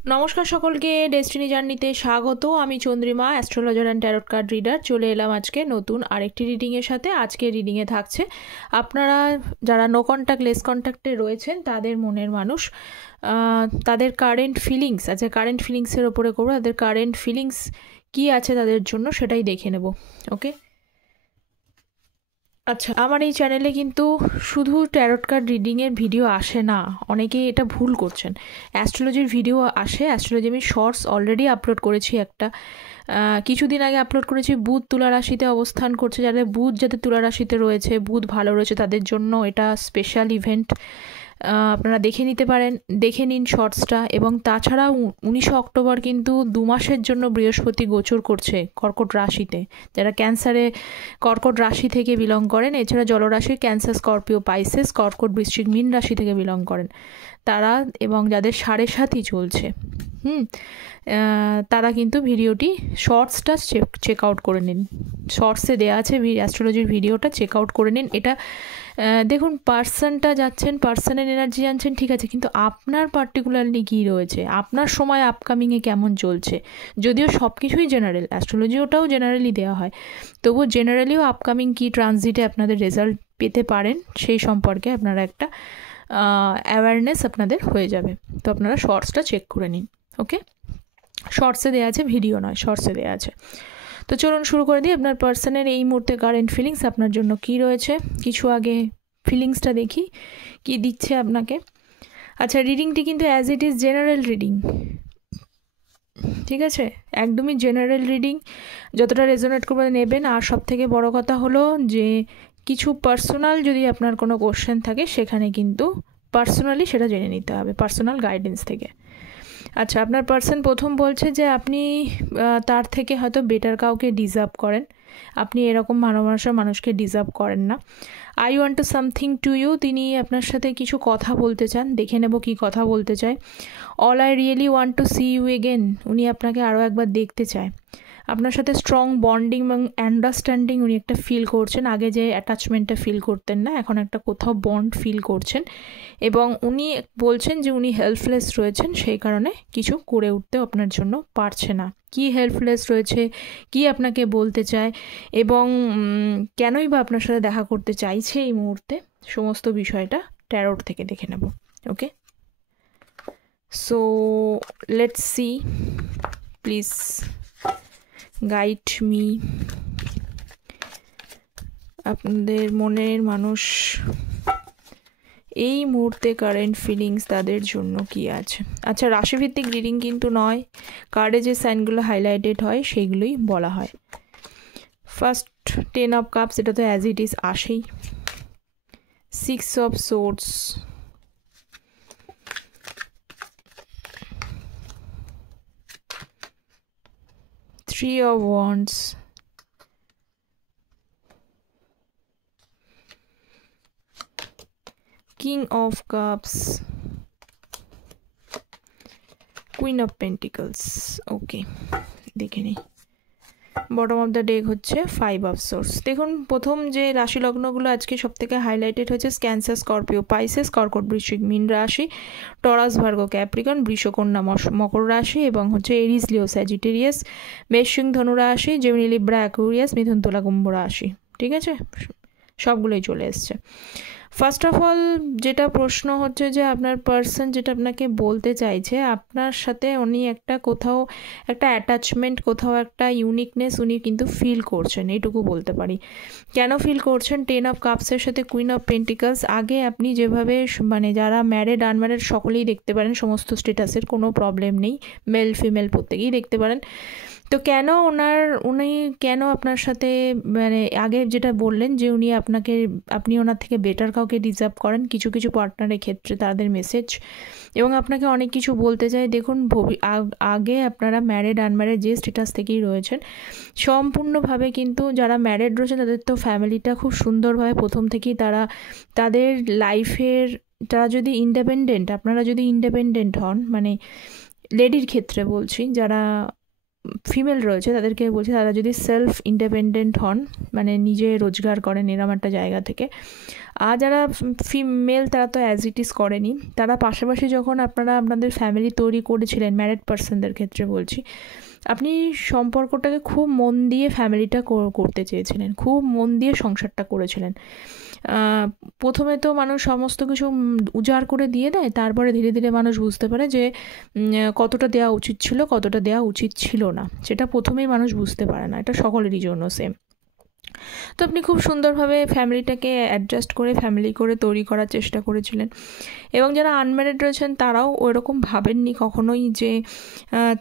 নমস্কার সকলকে, ডেস্টিনি জার্নিতে স্বাগত। আমি Chandrima, astrologer and tarot card reader. চলে এলাম আজকে নতুন আরেকটি রিডিংয়ের সাথে। আজকে রিডিংয়ে থাকছে আপনারা যারা নো কন্ট্যাক্ট লেস কন্ট্যাক্টে রয়েছেন, তাদের মনের মানুষ, তাদের কারেন্ট ফিলিংস, আচ্ছা কারেন্ট ফিলিংসের ওপরে করবো। তাদের কারেন্ট ফিলিংস কী আছে তাদের জন্য সেটাই দেখে নেব। ওকে, আচ্ছা, আমার এই চ্যানেলে কিন্তু শুধু ট্যারট কার্ড রিডিংয়ের ভিডিও আসে না, অনেকেই এটা ভুল করছেন। অ্যাস্ট্রোলজির ভিডিও আসে। অ্যাস্ট্রোলজি আমি শর্টস অলরেডি আপলোড করেছি একটা, কিছুদিন আগে আপলোড করেছি। বুধ তুলা রাশিতে অবস্থান করছে, যাদের বুধ তুলা রাশিতে রয়েছে, বুধ ভালো রয়েছে, তাদের জন্য এটা স্পেশাল ইভেন্ট। আপনারা দেখে নিতে পারেন, দেখে নিন শর্টসটা। এবং তাছাড়াও 19 অক্টোবর কিন্তু 2 মাসের জন্য বৃহস্পতি গোচর করছে কর্কট রাশিতে। যারা ক্যান্সারে কর্কট রাশি থেকে বিলং করেন, এছাড়া জলরাশির ক্যান্সার, স্করপিও, পাইসেস, কর্কট, বৃশ্চিক, মীন রাশি থেকে বিলং করেন তারা, এবং যাদের 7.5 চলছে, তারা কিন্তু ভিডিওটি শর্টসটা চেক আউট করে নিন। শর্টসে দেওয়া আছে অ্যাস্ট্রোলজির ভিডিওটা, চেক আউট করে নিন। এটা দেখুন, পার্সনটা যাচ্ছেন, পার্সনের এনার্জি জানছেন, ঠিক আছে, কিন্তু আপনার পার্টিকুলারলি কী রয়েছে, আপনার সময় আপকামিংয়ে কেমন চলছে। যদিও সব কিছুই জেনারেল, অ্যাস্ট্রোলজি ওটাও জেনারেলি দেওয়া হয়, তবুও জেনারেলিও আপকামিং কী ট্রানজিটে আপনাদের রেজাল্ট পেতে পারেন সেই সম্পর্কে আপনারা একটা অ্যাওয়ারনেস আপনাদের হয়ে যাবে। তো আপনারা শর্টসটা চেক করে নিন। ওকে, শর্টসে দেওয়া আছে, ভিডিও নয়, শর্টসে দেওয়া আছে। তো চলুন শুরু করে দিই। আপনার পার্সনের এই মুহূর্তে কারেন্ট ফিলিংস আপনার জন্য কী রয়েছে, কিছু আগে ফিলিংসটা দেখি কি দিচ্ছে আপনাকে। আচ্ছা, রিডিংটি কিন্তু as it is general reading, ঠিক আছে, একদমই জেনারেল রিডিং। যতটা রেজোনেট করবে নেবেন। আর সব থেকে বড় কথা হলো যে কিছু পার্সোনাল যদি আপনার কোনো কোশ্চেন থাকে, সেখানে কিন্তু পার্সোনালি সেটা জেনে নিতে হবে, পার্সোনাল গাইডেন্স থেকে। আচ্ছা, আপনার পার্সন প্রথম বলছে যে আপনি তার থেকে হয়তো বেটার কাউকে ডিজার্ভ করেন। আপনি এরকম ভালোবাসার মানুষকে ডিজার্ভ করেন না। I want to something to you, তিনি আপনার সাথে কিছু কথা বলতে চান। দেখে নেব কি কথা বলতে চায়। All I really want to see you again, উনি আপনাকে আরও একবার দেখতে চায়। আপনার সাথে স্ট্রং বন্ডিং এবং আন্ডারস্ট্যান্ডিং উনি একটা ফিল করছেন। আগে যে অ্যাটাচমেন্টটা ফিল করতেন না, এখন একটা কোথাও বন্ড ফিল করছেন। এবং উনি বলছেন যে উনি হেল্পলেস রয়েছেন, সেই কারণে কিছু করে উঠতেও আপনার জন্য পারছে না। কি হেল্পলেস রয়েছে, কি আপনাকে বলতে চায়, এবং কেনই বা আপনার সাথে দেখা করতে চাইছে এই মুহূর্তে, সমস্ত বিষয়টা ট্যারট থেকে দেখে নেব। Okay, so let's see, please guide me. আপনাদের মনের মানুষ এই মুহূর্তে কারেন্ট ফিলিংস তাদের জন্য কি আছে। আচ্ছা, রাশিভিত্তিক রিডিং কিন্তু নয়, কার্ডে যে সাইনগুলো হাইলাইটেড হয় সেইগুলোই বলা হয়। ফার্স্ট 10 অফ কাপস, এটা তো অ্যাজ ইট ইজ আসেই। 6 of swords, 3 of wands, King of Cups, Queen of Pentacles। ওকে, দেখে নিই। বটম অফ দ্য ডেক হচ্ছে 5 অফ সোর্স। দেখুন, প্রথম যে রাশি লগ্নগুলো আজকে সব থেকে হাইলাইটেড হচ্ছে ক্যান্সার, স্করপিও, পাইসেস, কর্কট, বৃশ্চিক, মীন রাশি, টরাস, ভার্গো, ক্যাপ্রিকন, বৃষকন্যা, মকর রাশি, এবং হচ্ছে এরিস, লিও, স্যাজিটেরিয়াস, মেষ, ধনু রাশি, জেমিনি, লিব্রা, অ্যাকুয়ারিয়াস, মিথুন, তুলা, কুম্ভ রাশি। ঠিক আছে, সবগুলোই চলে এসছে। ফার্স্ট অফ অল যেটা প্রশ্ন হচ্ছে যে আপনার পার্সন যেটা আপনাকে বলতে চাইছে, আপনার সাথে উনি একটা কোথাও একটা অ্যাটাচমেন্ট, কোথাও একটা ইউনিকনেস উনি কিন্তু ফিল করছেন, এইটুকু বলতে পারি। কেন ফিল করছেন? 10 অফ কাপসের সাথে কুইন অফ পেন্টিকালস। আগে আপনি যেভাবে মানে যারা ম্যারিড আনম্যারিড সকলেই দেখতে পারেন, সমস্ত স্টেটাসের কোনো প্রবলেম নেই, মেল ফিমেল প্রত্যেকেই দেখতে পারেন। তো কেন উনি কেন আপনার সাথে মানে আগে যেটা বললেন যে আপনি ওনার থেকে বেটার কাউকে ডিজার্ভ করেন, কিছু কিছু পার্টনারের ক্ষেত্রে তাদের মেসেজ, এবং আপনাকে অনেক কিছু বলতে চাই। দেখুন, আগে আপনারা ম্যারিড আনম্যারিড যে স্ট্যাটাস থেকেই রয়েছেন, সম্পূর্ণভাবে কিন্তু যারা ম্যারিড রয়েছেন তাদের তো ফ্যামিলিটা খুব সুন্দরভাবে প্রথম থেকেই তাদের লাইফের, তারা যদি ইন্ডিপেন্ডেন্ট, আপনারা যদি ইন্ডিপেন্ডেন্ট হন, মানে লেডির ক্ষেত্রে বলছি, যারা ফিমেল রয়েছে তাদেরকে বলছি, তারা যদি সেলফ ইন্ডিপেন্ডেন্ট হন, মানে নিজে রোজগার করেন এরম একটা জায়গা থেকে, আর যারা ফিমেল তারা তো অ্যাজ ইট ইজ করেনি, তারা পাশাপাশি যখন আপনারা আপনাদের ফ্যামিলি তৈরি করেছিলেন, ম্যারিড পার্সনদের ক্ষেত্রে বলছি, আপনি সম্পর্কটাকে খুব মন দিয়ে ফ্যামিলিটা করতে চেয়েছিলেন, খুব মন দিয়ে সংসারটা করেছিলেন। প্রথমে তো মানুষ সমস্ত কিছু উজাড় করে দিয়ে দেয়, তারপরে ধীরে ধীরে মানুষ বুঝতে পারে যে কতটা দেওয়া উচিত ছিল, কতটা দেওয়া উচিত ছিল না, সেটা প্রথমেই মানুষ বুঝতে পারে না, এটা সকলেরই জন্য সেম। তো আপনি খুব সুন্দরভাবে ফ্যামিলিটাকে অ্যাডজাস্ট করে ফ্যামিলি করে তৈরি করার চেষ্টা করেছিলেন। এবং যারা আনম্যারিড রয়েছেন তারাও ওইরকম ভাবেননি কখনোই যে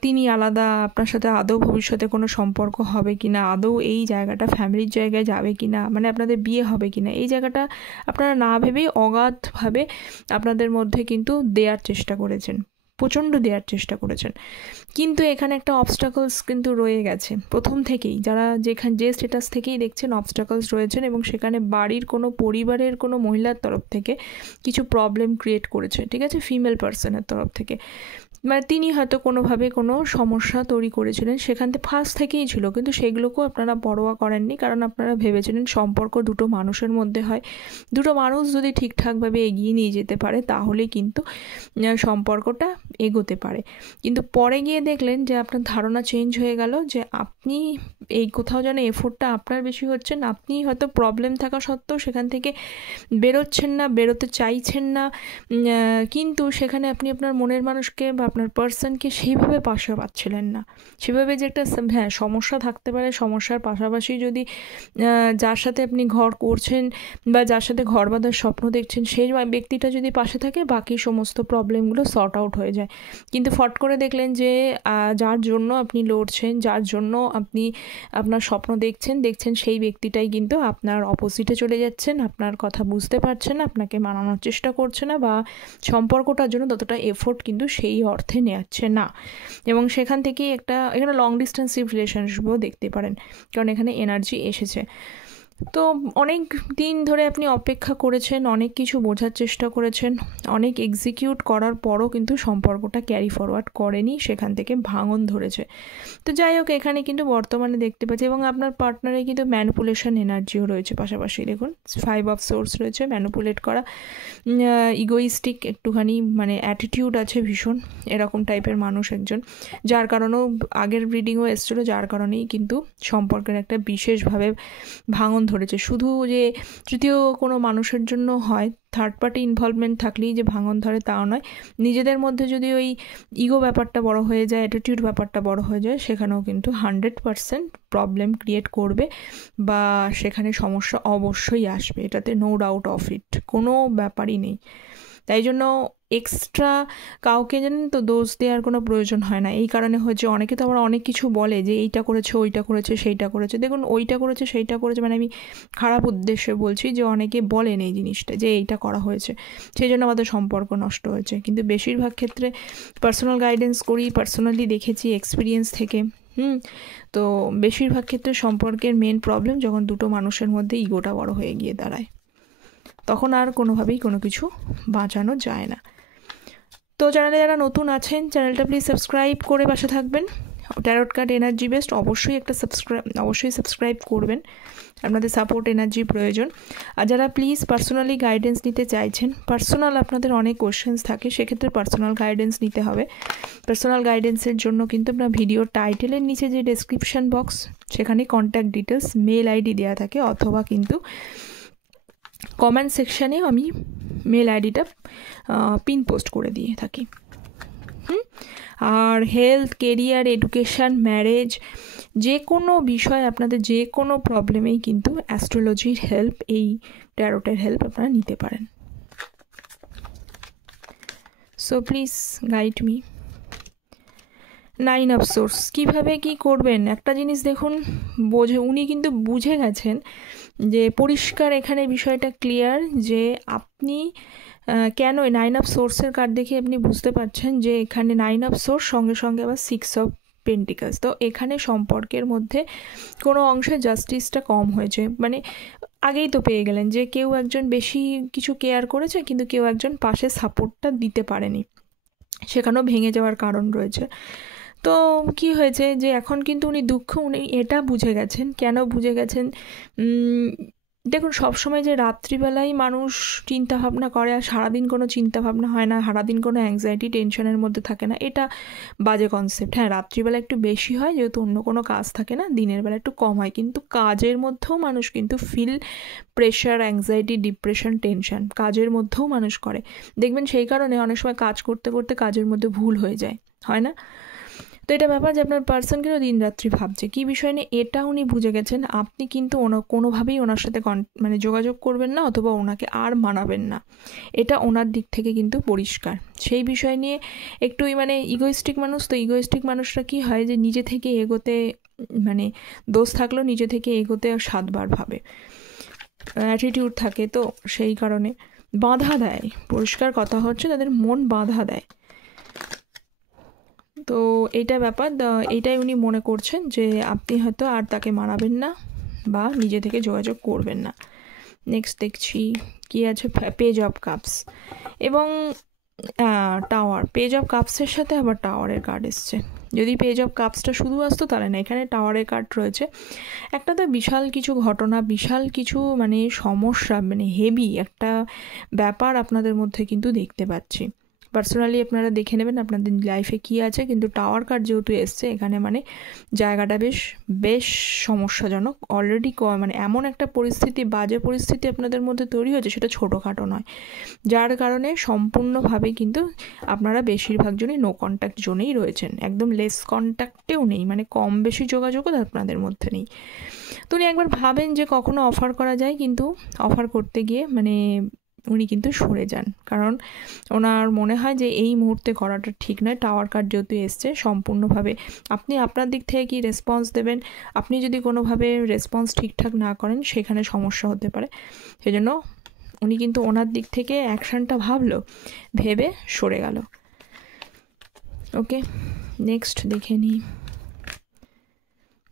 তিনি আলাদা, আপনার সাথে আদৌ ভবিষ্যতে কোনো সম্পর্ক হবে কি না, আদৌ এই জায়গাটা ফ্যামিলির জায়গায় যাবে কি না, মানে আপনাদের বিয়ে হবে কি না, এই জায়গাটা আপনারা না ভেবেই অগাধভাবে আপনাদের মধ্যে কিন্তু দেওয়ার চেষ্টা করেছেন, প্রচণ্ড দেওয়ার চেষ্টা করেছেন। কিন্তু এখানে একটা অবস্টাকলস কিন্তু রয়ে গেছে প্রথম থেকেই, যারা যে স্ট্যাটাস থেকেই দেখছেন অবস্টাকলস রয়েছেন, এবং সেখানে বাড়ির কোনো পরিবারের কোনো মহিলার তরফ থেকে কিছু প্রবলেম ক্রিয়েট করেছে, ঠিক আছে, ফিমেল পার্সনের তরফ থেকে, মানে তিনি হয়তো কোনোভাবে কোনো সমস্যা তৈরি করেছিলেন, সেখান থেকে ফার্স্ট থেকেই ছিল, কিন্তু সেগুলোকেও আপনারা পরোয়া করেননি, কারণ আপনারা ভেবেছিলেন সম্পর্ক দুটো মানুষের মধ্যে হয়, দুটো মানুষ যদি ঠিকঠাকভাবে এগিয়ে নিয়ে যেতে পারে তাহলে কিন্তু সম্পর্কটা এগোতে পারে। কিন্তু পরে গিয়ে দেখলেন যে আপনার ধারণা চেঞ্জ হয়ে গেল, যে আপনি এই কোথাও যেন এফোর্টটা আপনার বেশি হচ্ছেন, আপনি হয়তো প্রবলেম থাকা সত্ত্বেও সেখান থেকে বেরোচ্ছেন না, বেরোতে চাইছেন না, কিন্তু সেখানে আপনি আপনার মনের মানুষকে বা আপনার পার্সনকে সেইভাবে পাশে পাচ্ছিলেন না, সেভাবে যে একটা হ্যাঁ সমস্যা থাকতে পারে, সমস্যার পাশাপাশি যদি যার সাথে আপনি ঘর করছেন বা যার সাথে ঘর বাঁধার স্বপ্ন দেখছেন সেই ব্যক্তিটা যদি পাশে থাকে, বাকি সমস্ত প্রবলেমগুলো সর্ট আউট হয়ে যায়। কিন্তু ফট করে দেখলেন যে যার জন্য আপনি লড়ছেন, যার জন্য আপনি আপনার স্বপ্ন দেখছেন সেই ব্যক্তিটাই কিন্তু আপনার অপোজিটে চলে যাচ্ছেন, আপনার কথা বুঝতে পারছে না, আপনাকে মানানোর চেষ্টা করছে না, বা সম্পর্কটার জন্য ততটা এফোর্ট কিন্তু সেই অর্থে নেওয়াচ্ছে না। এবং সেখান থেকেই এখানে লং ডিস্টেন্সিভ রিলেশনশিপও দেখতে পারেন, কারণ এখানে এনার্জি এসেছে। তো অনেক দিন ধরে আপনি অপেক্ষা করেছেন, অনেক কিছু বোঝার চেষ্টা করেছেন, অনেক এক্সিকিউট করার পরও কিন্তু সম্পর্কটা ক্যারি ফরওয়ার্ড করেনি, সেখান থেকে ভাঙন ধরেছে। তো যাই হোক, এখানে কিন্তু বর্তমানে দেখতে পাচ্ছি, এবং আপনার পার্টনারে কিন্তু ম্যানিপুলেশন এনার্জিও রয়েছে পাশাপাশি, দেখুন 5 অফ সোর্স রয়েছে, ম্যানিপুলেট করা, ইগোইস্টিক একটুখানি মানে অ্যাটিটিউড আছে ভীষণ, এরকম টাইপের মানুষ একজন, যার কারণেও আগের রিডিংও এসেছিলো, যার কারণেই কিন্তু সম্পর্কের একটা বিশেষভাবে ভাঙন ধরেছে। শুধু যে তৃতীয় কোনো মানুষের জন্য হয়, থার্ড পার্টি ইনভলভমেন্ট থাকলেই যে ভাঙন ধরে তাও নয়, নিজেদের মধ্যে যদি ওই ইগো ব্যাপারটা বড় হয়ে যায়, অ্যাটিটিউড ব্যাপারটা বড় হয়ে যায়, সেখানেও কিন্তু 100% প্রবলেম ক্রিয়েট করবে, বা সেখানে সমস্যা অবশ্যই আসবে, এটাতে নো ডাউট অফ ইট, কোনো ব্যাপারই নেই। তাই জন্য এক্সট্রা কাউকে জানেন তো দোষ দেওয়ার কোনো প্রয়োজন হয় না। এই কারণে হচ্ছে অনেকে তো আবার অনেক কিছু বলে যে এইটা করেছে, ওইটা করেছে, সেইটা করেছে। দেখুন, ওইটা করেছে, সেইটা করেছে মানে আমি খারাপ উদ্দেশ্যে বলছি, যে অনেকে বলেন এই জিনিসটা যে এইটা করা হয়েছে, সেই জন্য আমাদের সম্পর্ক নষ্ট হয়েছে। কিন্তু বেশিরভাগ ক্ষেত্রে পার্সোনাল গাইডেন্স করি, পার্সোনালি দেখেছি এক্সপিরিয়েন্স থেকে, তো বেশিরভাগ ক্ষেত্রে সম্পর্কের মেন প্রবলেম যখন দুটো মানুষের মধ্যে ইগোটা বড় হয়ে গিয়ে দাঁড়ায়, তখন আর কোনোভাবেই কোনো কিছু বাঁচানো যায় না। তো চ্যানেলে যারা নতুন আছেন, চ্যানেলটা প্লিজ সাবস্ক্রাইব করে পাশে থাকবেন। ট্যারট কার্ড এনার্জি বেস্ট, অবশ্যই সাবস্ক্রাইব করবেন, আপনাদের সাপোর্ট এনার্জি প্রয়োজন। আর যারা প্লিজ পার্সোনালি গাইডেন্স নিতে চাইছেন, পার্সোনাল আপনাদের অনেক কোয়েশ্চেন্স থাকে, সেক্ষেত্রে পার্সোনাল গাইডেন্স নিতে হবে। পার্সোনাল গাইডেন্সের জন্য কিন্তু আপনার ভিডিও টাইটেলের নিচে যে ডেসক্রিপশন বক্স, সেখানে কন্ট্যাক্ট ডিটেলস, মেল আইডি দেওয়া থাকে, অথবা কিন্তু কমেন্ট সেকশানে আমি মেল আইডিটা পিন পোস্ট করে দিয়ে থাকি। আর হেলথ, কেরিয়ার, এডুকেশান, ম্যারেজ, যে কোনো বিষয় আপনাদের যে কোনো প্রবলেমেই কিন্তু অ্যাস্ট্রোলজির হেল্প, এই ট্যারোটের হেল্প আপনারা নিতে পারেন। So please guide me. 9 of swords, কীভাবে কী করবেন একটা জিনিস দেখুন, উনি কিন্তু বুঝে গেছেন যে পরিষ্কার এখানে বিষয়টা ক্লিয়ার, যে আপনি কেন 9 অফ সোর্সের কার্ড দেখে আপনি বুঝতে পারছেন যে এখানে 9 অফ সোর্স সঙ্গে সঙ্গে আবার 6 অফ পেন্টিকালস। তো এখানে সম্পর্কের মধ্যে কোনো অংশে জাস্টিসটা কম হয়েছে, মানে আগেই তো পেয়ে গেলেন যে কেউ একজন বেশি কিছু কেয়ার করেছে, কিন্তু কেউ একজন পাশে সাপোর্টটা দিতে পারেনি, সেখানেও ভেঙে যাওয়ার কারণ রয়েছে। তো কি হয়েছে যে এখন কিন্তু উনি দুঃখ উনি এটা বুঝে গেছেন। কেন বুঝে গেছেন? দেখুন, সবসময় যে রাত্রিবেলায় মানুষ চিন্তা ভাবনা করে আর সারাদিন কোনো চিন্তা ভাবনা হয় না, সারাদিন কোনো অ্যাংজাইটি টেনশনের মধ্যে থাকে না, এটা বাজে কনসেপ্ট। হ্যাঁ, রাত্রিবেলা একটু বেশি হয় যেহেতু অন্য কোনো কাজ থাকে না, দিনের বেলা একটু কম হয়, কিন্তু কাজের মধ্যেও মানুষ কিন্তু feel pressure, anxiety, depression, tension কাজের মধ্যেও মানুষ করে। দেখবেন সেই কারণে অনেক সময় কাজ করতে করতে কাজের মধ্যে ভুল হয়ে যায়, হয় না? তো এটা ব্যাপার যে আপনার পার্সন কিন্তু দিন রাত্রি ভাবছে কী বিষয় নিয়ে, এটা উনি বুঝে গেছেন। আপনি কিন্তু কোনোভাবেই ওনার সাথে মানে যোগাযোগ করবেন না অথবা ওনাকে আর মানাবেন না, এটা ওনার দিক থেকে কিন্তু পরিষ্কার। সেই বিষয় নিয়ে একটুই মানে ইগোইস্টিক মানুষ, তো ইগোইস্টিক মানুষরা কী হয় যে নিজে থেকে এগোতে, মানে দোষ থাকলেও নিজে থেকে এগোতে 7বার ভাবে, অ্যাটিটিউড থাকে, তো সেই কারণে বাধা দেয়। পরিষ্কার কথা হচ্ছে তাদের মন বাধা দেয়। তো এইটা ব্যাপার, এইটাই উনি মনে করছেন যে আপনি হয়তো আর তাকে মানাবেন না বা নিজে থেকে যোগাযোগ করবেন না। নেক্সট দেখছি কি আছে, পেজ অফ কাপস এবং টাওয়ার। পেজ অফ কাপসের সাথে আবার টাওয়ারের কার্ড এসছে। যদি পেজ অফ কাপসটা শুধু আসতো তাহলে না, এখানে টাওয়ারের কার্ড রয়েছে। একটা তো বিশাল কিছু ঘটনা, বিশাল কিছু মানে সমস্যা, মানে হেভি একটা ব্যাপার আপনাদের মধ্যে কিন্তু দেখতে পাচ্ছি। পার্সোনালি আপনারা দেখে নেবেন আপনাদের লাইফে কী আছে, কিন্তু টাওয়ার কার্ড যেহেতু এসছে এখানে মানে জায়গাটা বেশ সমস্যাজনক। অলরেডি মানে এমন একটা পরিস্থিতি, বাজে পরিস্থিতি আপনাদের মধ্যে তৈরি হয়েছে, সেটা ছোটোখাটো নয়, যার কারণে সম্পূর্ণভাবে কিন্তু আপনারা বেশিরভাগ জনই নো কন্ট্যাক্ট জোনেই রয়েছেন, একদম লেস কন্ট্যাক্টেও নেই, মানে কম বেশি যোগাযোগও আপনাদের মধ্যে নেই। তো উনি একবার ভাবেন যে কখনো অফার করা যায়, কিন্তু অফার করতে গিয়ে মানে উনি কিন্তু সরে যান, কারণ ওনার মনে হয় যে এই মুহূর্তে করাটা ঠিক নয়। টাওয়ার কার্ড যেহেতু এসছে, সম্পূর্ণভাবে আপনি আপনার দিক থেকে কি রেসপন্স দেবেন, আপনি যদি কোনোভাবে রেসপন্স ঠিকঠাক না করেন সেখানে সমস্যা হতে পারে। সেজন্য উনি কিন্তু ওনার দিক থেকে অ্যাকশানটা ভেবে সরে গেল। ওকে, নেক্সট দেখে নিই।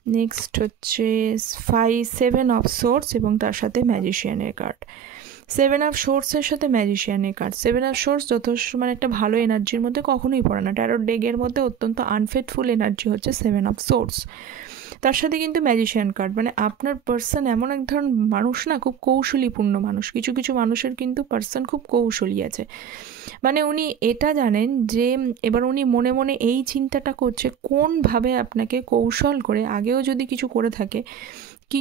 নেক্সট হচ্ছে 7 অফ সোর্স এবং তার সাথে ম্যাজিশিয়ানের কার্ড। 7 অফ সোর্সের সাথে ম্যাজিশিয়ানের কার্ড। 7 অফ সোর্স যথেষ্ট মানে একটা ভালো এনার্জির মধ্যে কখনোই পড়ে না। ট্যারোট ডেকের মধ্যে অত্যন্ত আনফেথফুল এনার্জি হচ্ছে 7 অফ সোর্স। তার সাথে কিন্তু ম্যাজিশিয়ান কার্ড, মানে আপনার পার্সন এমন এক ধরনের মানুষ না, খুব কৌশলীপূর্ণ মানুষ। কিছু কিছু মানুষের কিন্তু পার্সন খুব কৌশলী আছে, মানে উনি এটা জানেন যে এবার উনি মনে মনে এই চিন্তাটা করছে কোনভাবে আপনাকে কৌশল করে, আগেও যদি কিছু করে থাকে, কি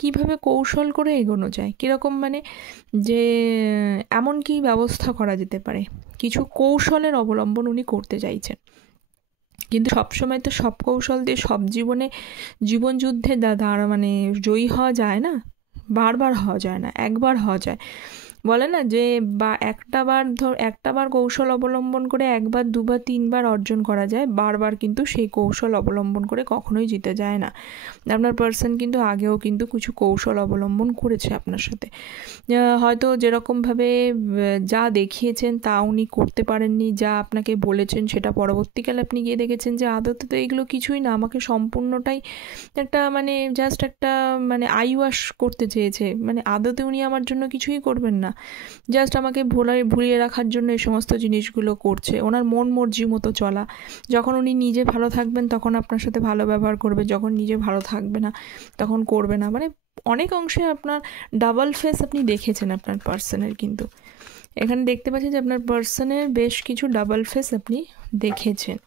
কিভাবে কৌশল করে এগোনো যায়, কীরকম মানে যে এমন কি ব্যবস্থা করা যেতে পারে, কিছু কৌশলের অবলম্বন উনি করতে চাইছেন। কিন্তু সবসময় তো সব কৌশল দিয়ে সব জীবন যুদ্ধে মানে জয়ী হওয়া যায় না, বারবার হওয়া যায় না, একবার হওয়া যায়। বলে না যে বা একটা বার কৌশল অবলম্বন করে 1 বার 2 বার 3 বার অর্জন করা যায়, বারবার কিন্তু সেই কৌশল অবলম্বন করে কখনোই জিতে যায় না। আপনার পার্সন কিন্তু আগেও কিন্তু কিছু কৌশল অবলম্বন করেছে আপনার সাথে, হয়তো যেরকমভাবে যা দেখিয়েছেন তা উনি করতে পারেননি, যা আপনাকে বলেছেন সেটা পরবর্তীকালে আপনি গিয়ে দেখেছেন যে আদতে তো এগুলো কিছুই না, আমাকে সম্পূর্ণটাই একটা মানে জাস্ট একটা মানে আইওয়াশ করতে চেয়েছে, মানে আদতে উনি আমার জন্য কিছুই করবেন না, জাস্ট আমাকে ভুলিয়ে রাখার জন্য এই সমস্ত জিনিসগুলো করছে। ওনার মন মর্জি মতো চলা, যখন উনি নিজে ভালো থাকবেন তখন আপনার সাথে ভালো ব্যবহার করবে, যখন নিজে ভালো থাকবে না তখন করবে না, মানে অনেক অংশে আপনার ডাবল ফেস আপনি দেখেছেন আপনার পার্সনের। কিন্তু এখানে দেখতে পাচ্ছেন যে আপনার পার্সনের বেশ কিছু ডাবল ফেস আপনি দেখেছেন।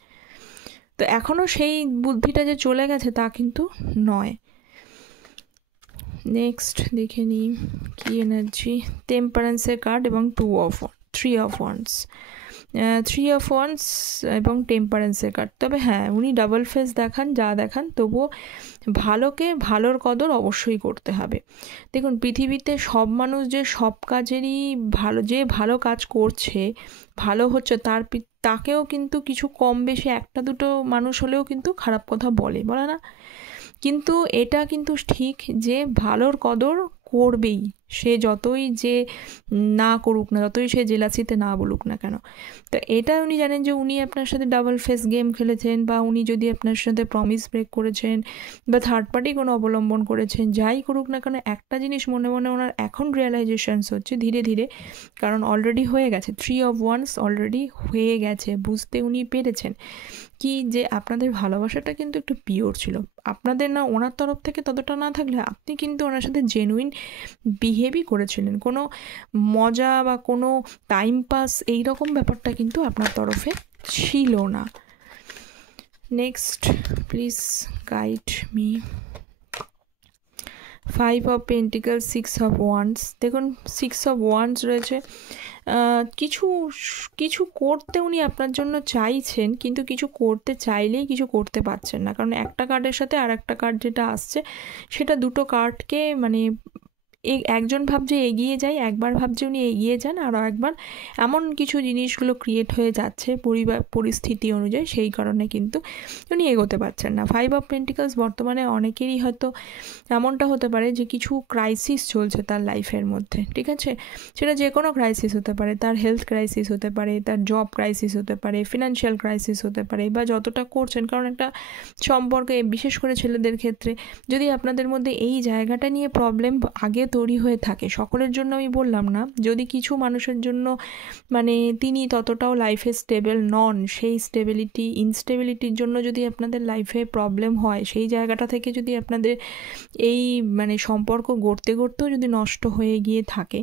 তো এখনও সেই বুদ্ধিটা যে চলে গেছে তা কিন্তু নয়। নেক্সট দেখে নিই কি এনার্জি, টেম্পারেন্সের কার্ড এবং 3 অফ ওয়ান্স। 3 অফ ওয়ান্স এবং টেম্পারেন্সের কার্ড। তবে হ্যাঁ, উনি ডাবল ফেস দেখান, যা দেখান, তবুও ভালোর কদর অবশ্যই করতে হবে। দেখুন, পৃথিবীতে সব মানুষ যে সব কাজেরই ভালো কাজ করছে, ভালো হচ্ছে, তাকেও কিন্তু কিছু কম বেশি 1-2 মানুষ হলেও কিন্তু খারাপ কথা বলে না, কিন্তু এটা কিন্তু ঠিক যে ভালোর কদর করবেই, সে যতই যে না করুক না, যতই সে জেলাসিতে না বলুক না কেন। তো এটা উনি জানেন যে উনি আপনার সাথে ডাবল ফেস গেম খেলেছেন, বা উনি যদি আপনার সাথে প্রমিস ব্রেক করেছেন বা থার্ড পার্টি কোনো অবলম্বন করেছেন, যাই করুক না কেন, একটা জিনিস মনে মনে ওনার এখন রিয়েলাইজেশনস হচ্ছে ধীরে ধীরে, কারণ অলরেডি হয়ে গেছে, 3 of Wands অলরেডি হয়ে গেছে, বুঝতে উনি পেরেছেন কি যে আপনাদের ভালোবাসাটা কিন্তু একটু পিওর ছিল। আপনাদের না, ওনার তরফ থেকে ততটা না থাকলে আপনি কিন্তু ওনার সাথে জেনুইন বিহেভই করেছিলেন, কোনো মজা বা কোনো টাইম পাস এইরকম ব্যাপারটা কিন্তু আপনার তরফে ছিল না। Next please guide me. 5 of Pentacles, 6 of Wands। দেখুন 6 of Wands রয়েছে, কিছু কিছু করতে উনি আপনার জন্য চাইছেন, কিন্তু কিছু করতে চাইলেই কিছু করতে পারছেন না, কারণ একটা কার্ডের সাথে আর একটা কার্ড যেটা আসছে সেটা দুটো কার্ডকে মানে একজন ভাবছে এগিয়ে যায়, একবার ভাবছে উনি এগিয়ে যান, আরও একবার এমন কিছু জিনিসগুলো ক্রিয়েট হয়ে যাচ্ছে পরিস্থিতি অনুযায়ী, সেই কারণে কিন্তু উনি এগোতে পারছেন না। 5 of Pentacles বর্তমানে অনেকেরই হয়তো এমনটা হতে পারে যে কিছু ক্রাইসিস চলছে তার লাইফের মধ্যে, ঠিক আছে, সেটা যে কোনো ক্রাইসিস হতে পারে, তার হেলথ ক্রাইসিস হতে পারে, তার জব ক্রাইসিস হতে পারে, ফিনান্সিয়াল ক্রাইসিস হতে পারে, বা যতটা করছেন, কারণ একটা সম্পর্কে বিশেষ করে ছেলেদের ক্ষেত্রে যদি আপনাদের মধ্যে এই জায়গাটা নিয়ে প্রবলেম আগে তৈরি হয়ে থাকে, সকলের জন্য আমি বললাম না, যদি কিছু মানুষের জন্য মানে তিনি ততটাও লাইফে স্টেবল নন, সেই ইনস্টেবিলিটির জন্য যদি আপনাদের লাইফে প্রবলেম হয়, সেই জায়গাটা থেকে যদি আপনাদের এই মানে সম্পর্ক গড়তে গড়তেও যদি নষ্ট হয়ে গিয়ে থাকে,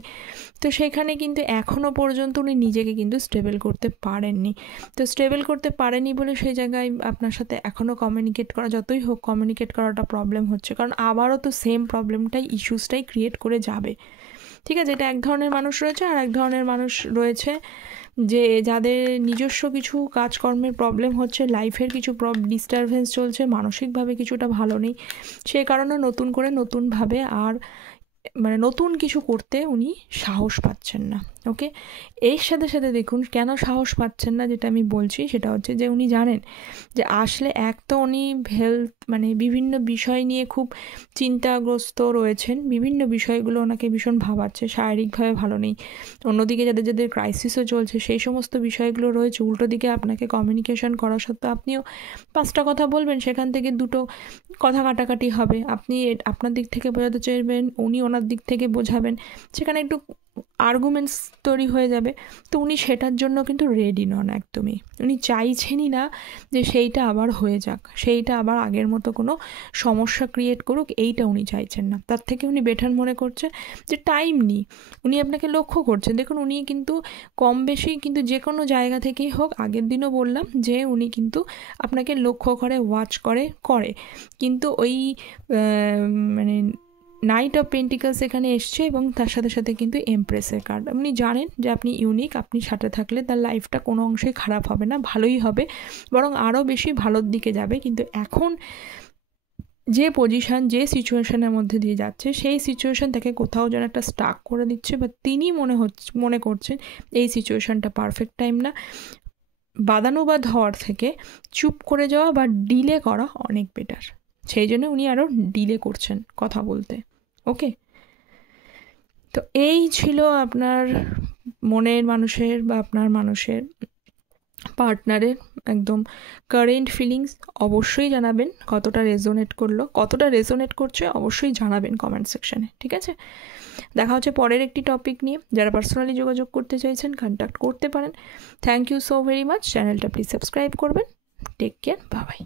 তো সেখানে কিন্তু এখনও পর্যন্ত উনি নিজেকে কিন্তু স্টেবল করতে পারেননি। তো স্টেবল করতে পারেনি বলে সেই জায়গায় আপনার সাথে এখনও কমিউনিকেট করা, যতই হোক কমিউনিকেট করাটা প্রবলেম হচ্ছে, কারণ আবারও তো সেম প্রবলেমটাই, ইস্যুসটাই ক্রিয়েট করে যাবে, ঠিক আছে। এটা এক ধরনের মানুষ রয়েছে, আর এক ধরনের মানুষ রয়েছে যে যাদের নিজস্ব কিছু কাজকর্মের প্রবলেম হচ্ছে, লাইফের কিছু ডিস্টারবেন্স চলছে, মানসিকভাবে কিছুটা ভালো নেই, সে কারণে নতুনভাবে আর মানে নতুন কিছু করতে উনি সাহস পাচ্ছেন না। ওকে, এর সাথে সাথে দেখুন কেন সাহস পাচ্ছেন না, যেটা আমি বলছি সেটা হচ্ছে যে উনি জানেন যে আসলে এক তো উনি হেলথ মানে বিভিন্ন বিষয় নিয়ে খুব চিন্তাগ্রস্ত রয়েছেন, বিভিন্ন বিষয়গুলো ওনাকে ভীষণ ভাবাচ্ছে, শারীরিকভাবে ভালো নেই, অন্যদিকে যাদের যাদের ক্রাইসিসও চলছে সেই সমস্ত বিষয়গুলো রয়েছে, উল্টো দিকে আপনাকে কমিউনিকেশন করা সত্ত্বেও আপনিও 5টা কথা বলবেন, সেখান থেকে 2টো কথা কাটাকাটি হবে, আপনি আপনার দিক থেকে বোঝাতে চাইবেন, উনি ওনার দিক থেকে বোঝাবেন, সেখানে একটু আর্গুমেন্টস তৈরি হয়ে যাবে। তো উনি সেটার জন্য কিন্তু রেডি নন একদমই, উনি চাইছেনই না যে সেইটা আবার হয়ে যাক, সেইটা আবার আগের মতো কোনো সমস্যা ক্রিয়েট করুক, এইটা উনি চাইছেন না। তার থেকে উনি বেটার মনে করছে যে টাইম নিই, উনি আপনাকে লক্ষ্য করছেন, দেখুন উনি কিন্তু কম বেশি কিন্তু যে কোনো জায়গা থেকেই হোক, আগের দিনও বললাম যে উনি কিন্তু আপনাকে লক্ষ্য করে, ওয়াচ করে, কিন্তু ওই মানে নাইট অফ পেন্টিকলস এখানে এসছে, এবং তার সাথে সাথে কিন্তু এমপ্রেসের কার্ড। আপনি জানেন যে আপনি ইউনিক, আপনি সাথে থাকলে তার লাইফটা কোনো অংশেই খারাপ হবে না, ভালোই হবে, বরং আরও বেশি ভালোর দিকে যাবে। কিন্তু এখন যে পজিশান, যে সিচুয়েশনের মধ্যে দিয়ে যাচ্ছে, সেই সিচুয়েশন তাকে কোথাও যেন একটা স্টাক করে দিচ্ছে, বা তিনি মনে করছেন এই সিচুয়েশনটা পারফেক্ট টাইম না, বাদানুবাদ হওয়ার থেকে চুপ করে যাওয়া বা ডিলে করা অনেক বেটার, সেই জন্য উনি আরও ডিলে করছেন কথা বলতে। ওকে, তো এই ছিল আপনার মনের মানুষের বা আপনার মানুষের পার্টনারের একদম কারেন্ট ফিলিংস। অবশ্যই জানাবেন কতটা রেজোনেট করছে, অবশ্যই জানাবেন কমেন্ট সেকশনে, ঠিক আছে। দেখা হচ্ছে পরের একটি টপিক নিয়ে। যারা পার্সোনালি যোগাযোগ করতে চাইছেন কন্ট্যাক্ট করতে পারেন। Thank you so very much. চ্যানেলটা প্লিজ সাবস্ক্রাইব করবেন। Take care, bye by.